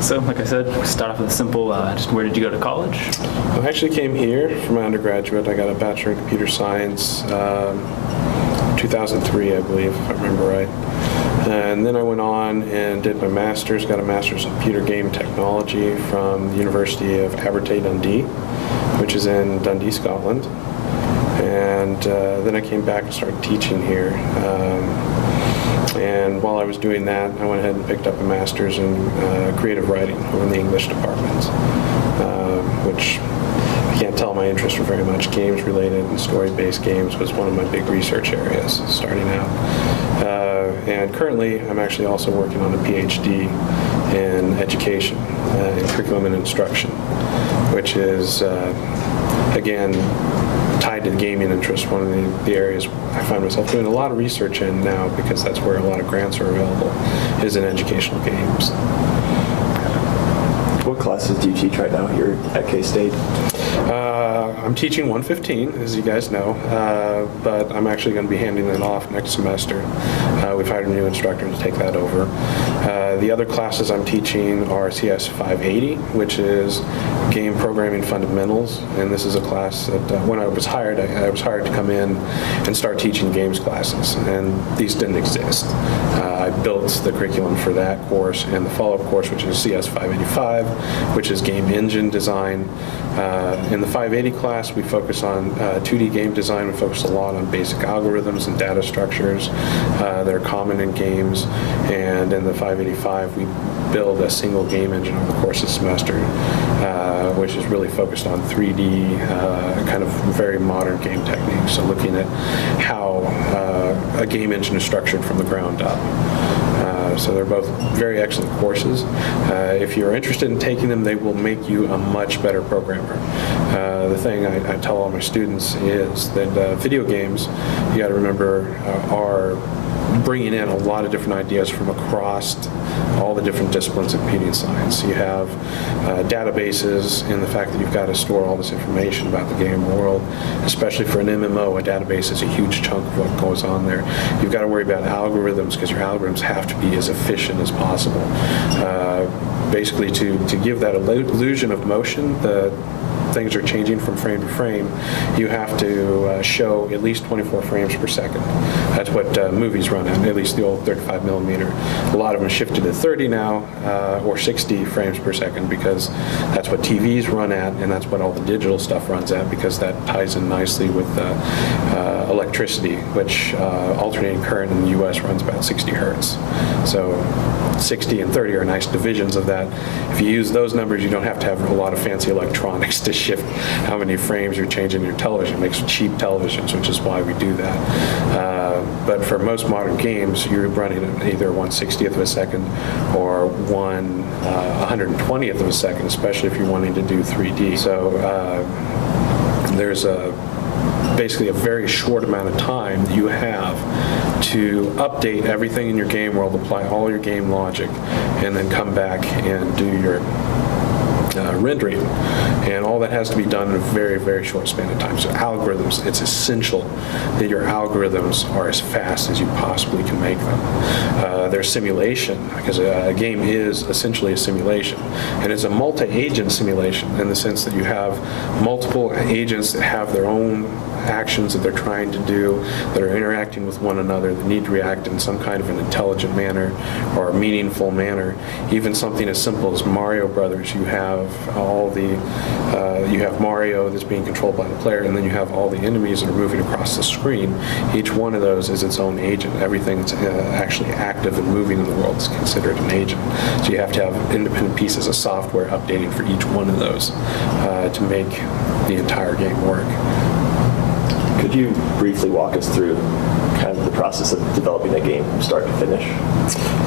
So, like I said, start off with a simple, just where did you go to college? I actually came here for my undergraduate. I got a Bachelor in Computer Science, 2003, I believe, if I remember right. And then I went on and did my master's, got a master's in computer game technology from the University of Abertay Dundee, which is in Dundee, Scotland. And then I came back and started teaching here. And while I was doing that, I went ahead and picked up a master's in creative writing over in the English department, which I can't tell my interests were very much games related, and story-based games was one of my big research areas starting out. And currently, I'm actually also working on a PhD in education, in curriculum and instruction, which is, again, tied to the gaming interest, one of the areas I find myself doing a lot of research in now, because that's where a lot of grants are available, is in educational games. What classes do you teach right now here at K-State? I'm teaching 115, as you guys know, but I'm actually going to be handing that off next semester. We've hired a new instructor to take that over. The other classes I'm teaching are CIS 580, which is Game Programming Fundamentals, and this is a class that when I was hired to come in and start teaching games classes, and these didn't exist. I built the curriculum for that course and the follow-up course, which is CS 585, which is game engine design. In the 580 class, we focus on 2D game design. We focus a lot on basic algorithms and data structures that are common in games. And in the 585, we build a single game engine over the course of the semester, which is really focused on 3D, kind of very modern game techniques. So looking at how a game engine is structured from the ground up. So they're both very excellent courses. If you're interested in taking them, they will make you a much better programmer. The thing I tell all my students is that video games, you got to remember, are bringing in a lot of different ideas from across all the different disciplines of computing science. You have databases, and the fact that you've got to store all this information about the game world, especially for an MMO, a database is a huge chunk of what goes on there. You've got to worry about algorithms, because your algorithms have to be as efficient as possible. Basically, to give that illusion of motion, the things are changing from frame to frame, you have to show at least 24 frames per second. That's what movies run at least the old 35 millimeter. A lot of them shifted to 30 now, or 60 frames per second, because that's what TVs run at, and that's what all the digital stuff runs at, because that ties in nicely with electricity, which alternating current in the US runs about 60 hertz. So 60 and 30 are nice divisions of that. If you use those numbers, you don't have to have a lot of fancy electronics to shift how many frames you're changing your television. It makes cheap televisions, which is why we do that. But for most modern games, you're running at either 1/60th of a second or 120th of a second, especially if you're wanting to do 3D. So there's basically a very short amount of time that you have to update everything in your game world, apply all your game logic, and then come back and do your rendering. And all that has to be done in a very, very short span of time. So algorithms, it's essential that your algorithms are as fast as you possibly can make them. There's simulation, because a game is essentially a simulation. And it's a multi-agent simulation in the sense that you have multiple agents that have their own actions that they're trying to do, that are interacting with one another, that need to react in some kind of an intelligent manner or a meaningful manner. Even something as simple as Mario Brothers, you have you have Mario that's being controlled by the player, and then you have all the enemies that are moving across the screen. Each one of those is its own agent. Everything that's actually active and moving in the world is considered an agent. So you have to have independent pieces of software updating for each one of those to make the entire game work. Could you briefly walk us through kind of the process of developing a game from start to finish?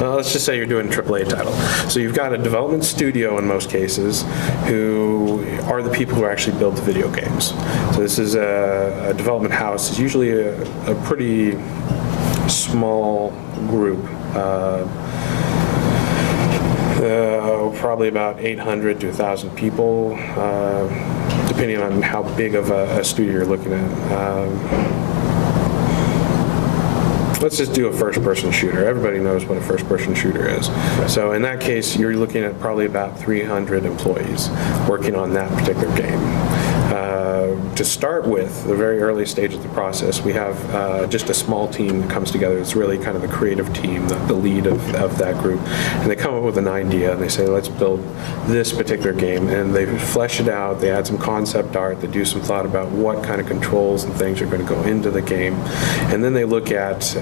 Let's just say you're doing a AAA title. So you've got a development studio in most cases who are the people who actually build the video games. So this is a development house. It's usually a pretty small group. Probably about 800 to 1,000 people, depending on how big of a studio you're looking at. let's just do a first-person shooter. Everybody knows what a first-person shooter is. So in that case, you're looking at probably about 300 employees working on that particular game. To start with, the very early stage of the process, we have just a small team that comes together. It's really kind of the creative team, the lead of that group. And they come up with an idea, and they say, let's build this particular game. And they flesh it out. They add some concept art. They do some thought about what kind of controls and things are going to go into the game. And then they look at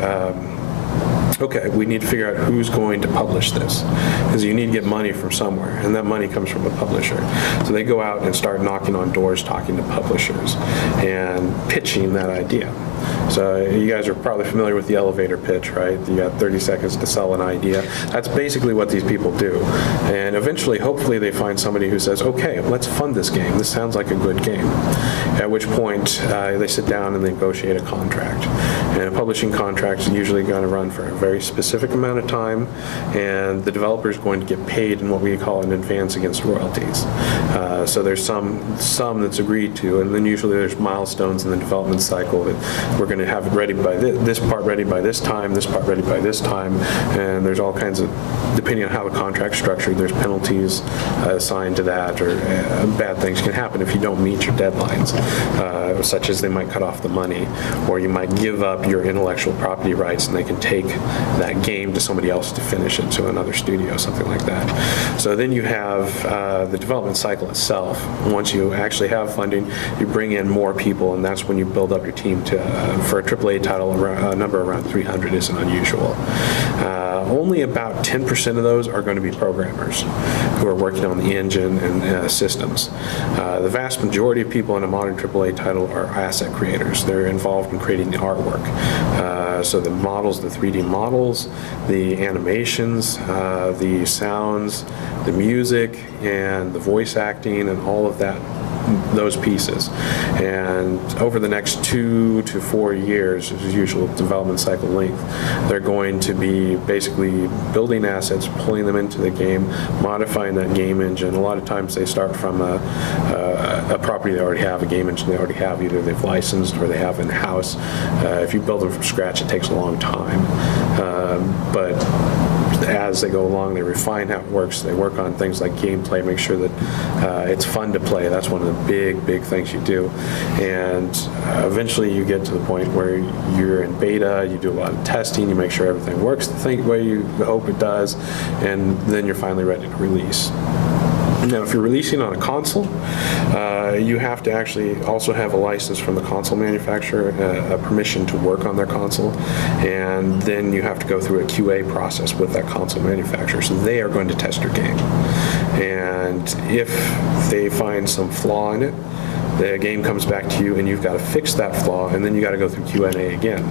okay, we need to figure out who's going to publish this, because you need to get money from somewhere, and that money comes from a publisher. So they go out and start knocking on doors, talking to publishers, and pitching that idea. So you guys are probably familiar with the elevator pitch, right? You got 30 seconds to sell an idea. That's basically what these people do. And eventually, hopefully, they find somebody who says, okay, let's fund this game. This sounds like a good game. At which point, they sit down and they negotiate a contract. And a publishing contract is usually going to run for a very specific amount of time, and the developer is going to get paid in what we call an advance against royalties. So there's some that's agreed to, and then usually there's milestones in the development cycle that we're going to have it ready by this part ready by this time, this part ready by this time, and there's all kinds of, depending on how the contract's structured, there's penalties assigned to that, or bad things can happen if you don't meet your deadlines, such as they might cut off the money, or you might give up your intellectual property rights and they can take that game to somebody else to finish it, to another studio, something like that. So then you have the development cycle itself. Once you actually have funding, you bring in more people, and that's when you build up your team to, for a AAA title, a number around 300 isn't unusual. Only about 10% of those are going to be programmers who are working on the engine and systems. The vast majority of people in a modern AAA title are asset creators. They're involved in creating the artwork. So the models, the 3D models, the animations, the sounds, the music, and the voice acting, and all of that, those pieces. And over the next 2 to 4 years, is usual development cycle length, they're going to be basically building assets, pulling them into the game, modifying that game engine. A lot of times they start from a property they already have, a game engine they already have, either they've licensed or they have in-house. If you build them from scratch, it takes a long time. But as they go along, they refine how it works. They work on things like gameplay, make sure that it's fun to play. That's one of the big things you do. And eventually you get to the point where you're in beta, you do a lot of testing, you make sure everything works the way you hope it does, and then you're finally ready to release. Now, if you're releasing on a console, you have to actually also have a license from the console manufacturer, a permission to work on their console, and then you have to go through a QA process with that console manufacturer. So they are going to test your game. And if they find some flaw in it, the game comes back to you and you've got to fix that flaw, and then you got to go through Q&A again.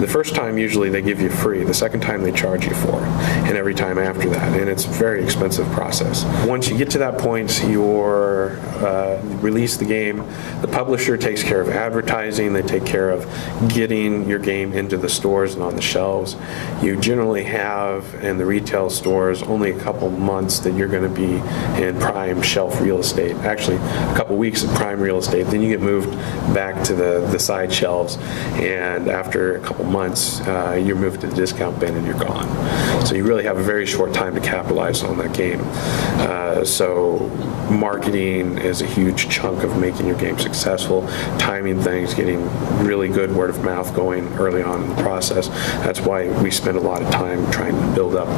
The first time usually they give you free, the second time they charge you for, and every time after that, and it's a very expensive process. Once you get to that point, you're release the game, the publisher takes care of advertising, they take care of getting your game into the stores and on the shelves. You generally have in the retail stores only a couple months that you're going to be in prime shelf real estate, actually a couple weeks of prime real estate, then you get moved back to the side shelves, and after a couple months you're moved to the discount bin and you're gone. So you really have a very short time to capitalize on that game. So marketing is a huge chunk of making your game successful, timing things, getting really good word of mouth going early on in the process. That's why we spend a lot of time trying to build up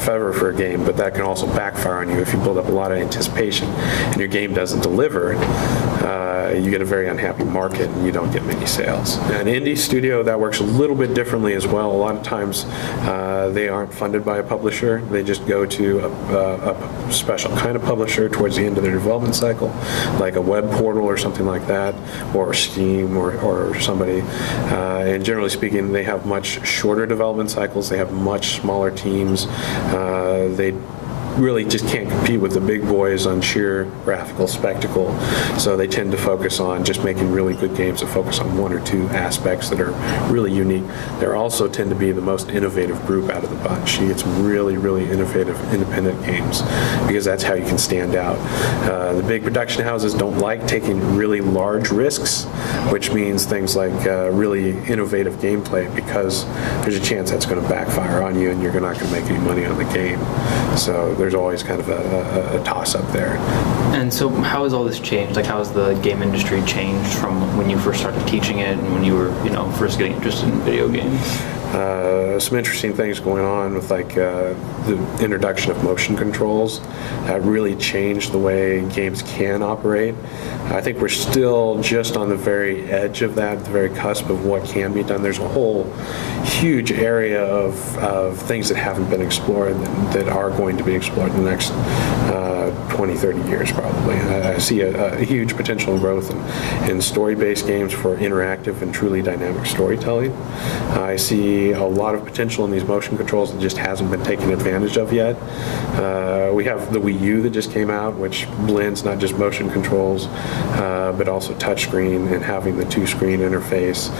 fervor for a game, but that can also backfire on you if you build up a lot of anticipation and your game doesn't deliver. You get a very unhappy market and you don't get many sales. An indie studio, that works a little bit differently as well. A lot of times they aren't funded by a publisher. They just go to a special kind of publisher towards the end of their development cycle, like a web portal or something like that, or Steam or somebody. And generally speaking, they have much shorter development cycles. They have much smaller teams. They really just can't compete with the big boys on sheer graphical spectacle. So they tend to focus on just making really good games that focus on one or two aspects that are really unique. They also tend to be the most innovative group out of the bunch. You get some really, really innovative independent games because that's how you can stand out. The big production houses don't like taking really large risks, which means things like really innovative gameplay, because there's a chance that's going to backfire on you and you're not going to make any money on the game. So there's always kind of a toss-up there. And so how has all this changed? Like, how has the game industry changed from when you first started teaching it and when you were, first getting interested in video games? Some interesting things going on with the introduction of motion controls that really changed the way games can operate. I think we're still just on the very edge of that, the very cusp of what can be done. There's a whole huge area of things that haven't been explored that are going to be explored in the next 20, 30 years probably. I see a huge potential and growth in story-based games for interactive and truly dynamic storytelling. I see a lot of potential in these motion controls that just hasn't been taken advantage of yet. We have the Wii U that just came out, which blends not just motion controls, but also touchscreen and having the two-screen interface.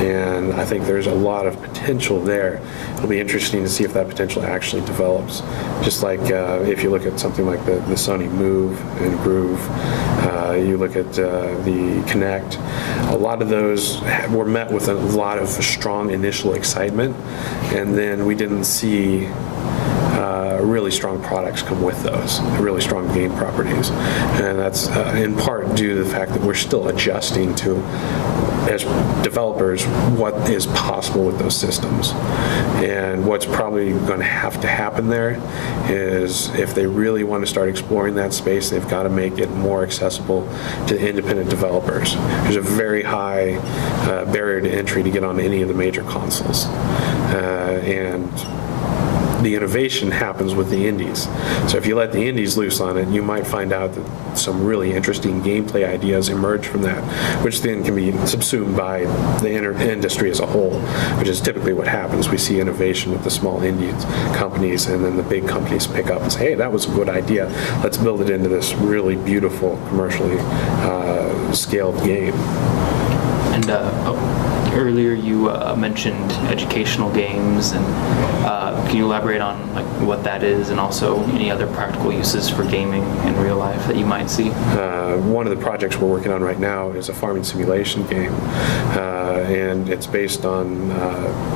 And I think there's a lot of potential there. It'll be interesting to see if that potential actually develops. Just like if you look at something like the Sony Move and Groove, you look at the Kinect, a lot of those were met with a lot of strong initial excitement, and then we didn't see really strong products come with those, really strong game properties. And that's in part due to the fact that we're still adjusting to, as developers, what is possible with those systems. And what's probably going to have to happen there is, if they really want to start exploring that space, they've got to make it more accessible to independent developers. There's a very high barrier to entry to get on any of the major consoles. And the innovation happens with the indies. So if you let the indies loose on it, you might find out that some really interesting gameplay ideas emerge from that, which then can be subsumed by the industry as a whole, which is typically what happens. We see innovation with the small indie companies, and then the big companies pick up and say, hey, that was a good idea. Let's build it into this really beautiful, commercially scaled game. And earlier you mentioned educational games, and can you elaborate on what that is, and also any other practical uses for gaming in real life that you might see? One of the projects we're working on right now is a farming simulation game, and it's based on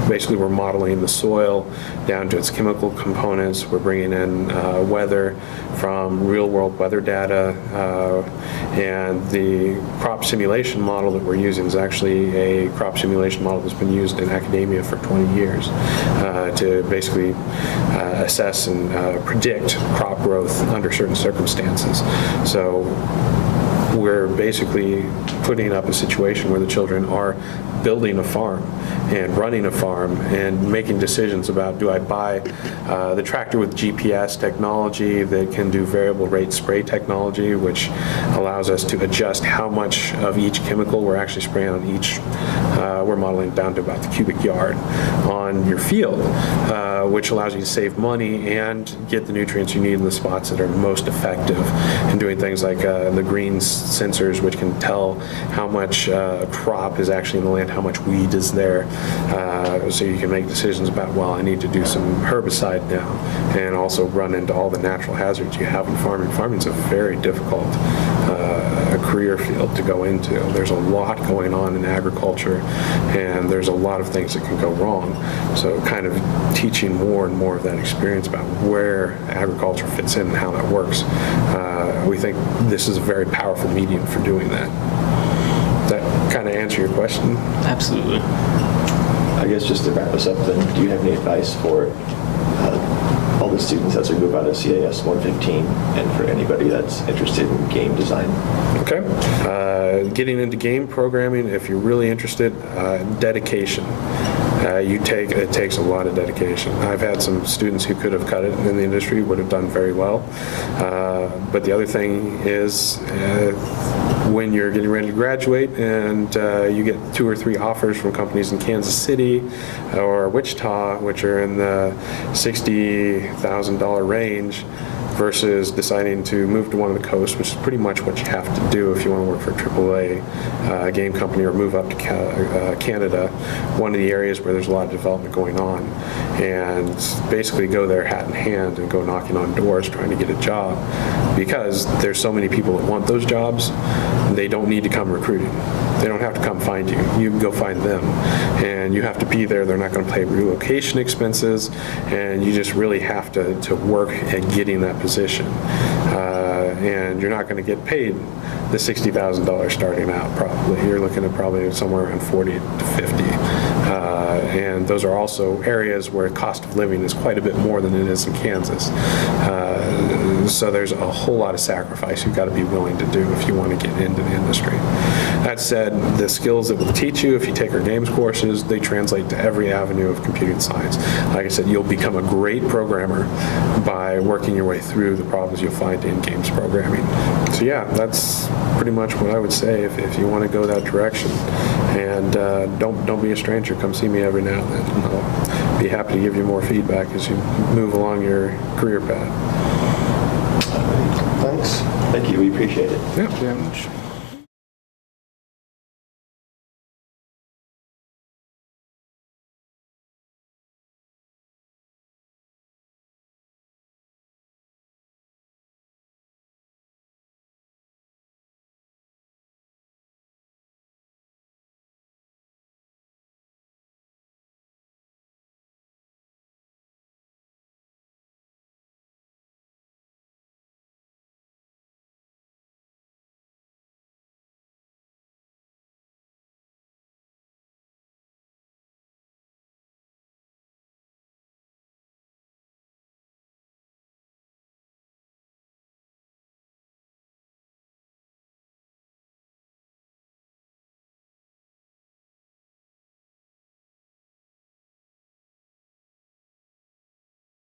basically we're modeling the soil down to its chemical components. We're bringing in weather from real-world weather data, and the crop simulation model that we're using is actually a crop simulation model that's been used in academia for 20 years to basically assess and predict crop growth under certain circumstances. So we're basically putting up a situation where the children are building a farm and running a farm and making decisions about, do I buy the tractor with GPS technology that can do variable rate spray technology, which allows us to adjust how much of each chemical we're actually spraying on each, we're modeling down to about the cubic yard on your field, which allows you to save money and get the nutrients you need in the spots that are most effective in doing things like the green sensors, which can tell how much crop is actually in the land, how much weed is there, so you can make decisions about, well, I need to do some herbicide now, and also run into all the natural hazards you have in farming. Farming's a very difficult career field to go into. There's a lot going on in agriculture, and there's a lot of things that can go wrong. So kind of teaching more and more of that experience about where agriculture fits in and how that works. We think this is a very powerful medium for doing that. Does that kind of answer your question? Absolutely. I guess just to wrap us up then, do you have any advice for all the students as we move out of CIS 115 and for anybody that's interested in game design? Okay. Getting into game programming, if you're really interested, dedication. It takes a lot of dedication. I've had some students who could have cut it in the industry, would have done very well. But the other thing is, when you're getting ready to graduate and you get 2 or 3 offers from companies in Kansas City or Wichita, which are in the $60,000 range, versus deciding to move to one of the coasts, which is pretty much what you have to do if you want to work for a AAA game company, or move up to Canada, one of the areas where there's a lot of development going on, and basically go there hat in hand and go knocking on doors trying to get a job, because there's so many people that want those jobs. They don't need to come recruiting. They don't have to come find you. You can go find them, and you have to be there. They're not going to pay relocation expenses, and you just really have to work at getting that position. And you're not going to get paid the $60,000 starting out. Probably you're looking at probably somewhere around 40 to 50. And those are also areas where cost of living is quite a bit more than it is in Kansas. So there's a whole lot of sacrifice you've got to be willing to do if you want to get into the industry. That said, the skills that we'll teach you if you take our games courses, they translate to every avenue of computing science. Like I said, you'll become a great programmer by working your way through the problems you'll find in games programming. So yeah, that's pretty much what I would say if you want to go that direction. And don't be a stranger. Come see me every now and then. I'll be happy to give you more feedback as you move along your career path. Thanks. Thank you. We appreciate it. Yeah. Very much.